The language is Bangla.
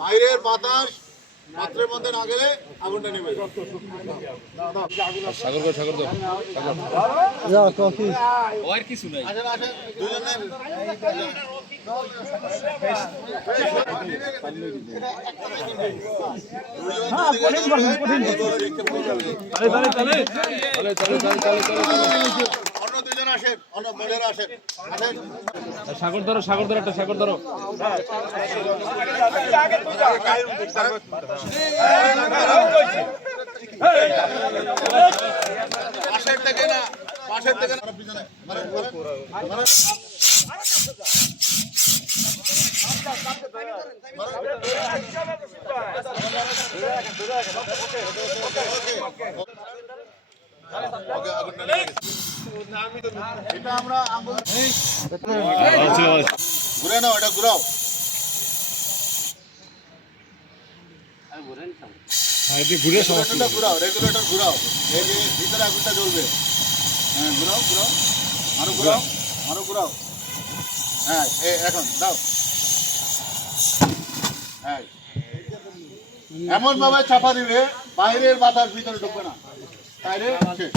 বাইরের বাতাস পাত্রের মধ্যে না গেলে আগুনটা নেমে কিছু নাই সাগর ধরো একটা সাগর ধরো পাশের থেকে না পিছনে এটা আমরা ঘুরে নাও, এটা ঘুরাও। রেগুলেটরটা ঘুরাও, রেগুলেটর ঘুরাও, এই যে ভিতরে আগুনটা জ্বলবে। হ্যাঁ ঘুরাও ঘুরাও, আরো ঘুরাও, আরো ঘুরাও। হ্যাঁ এখন দাও। হ্যাঁ এমন ভাবে চাপা দিবে বাইরের বাতাস ভিতরে ঢুকবে না, বাইরে শেষ।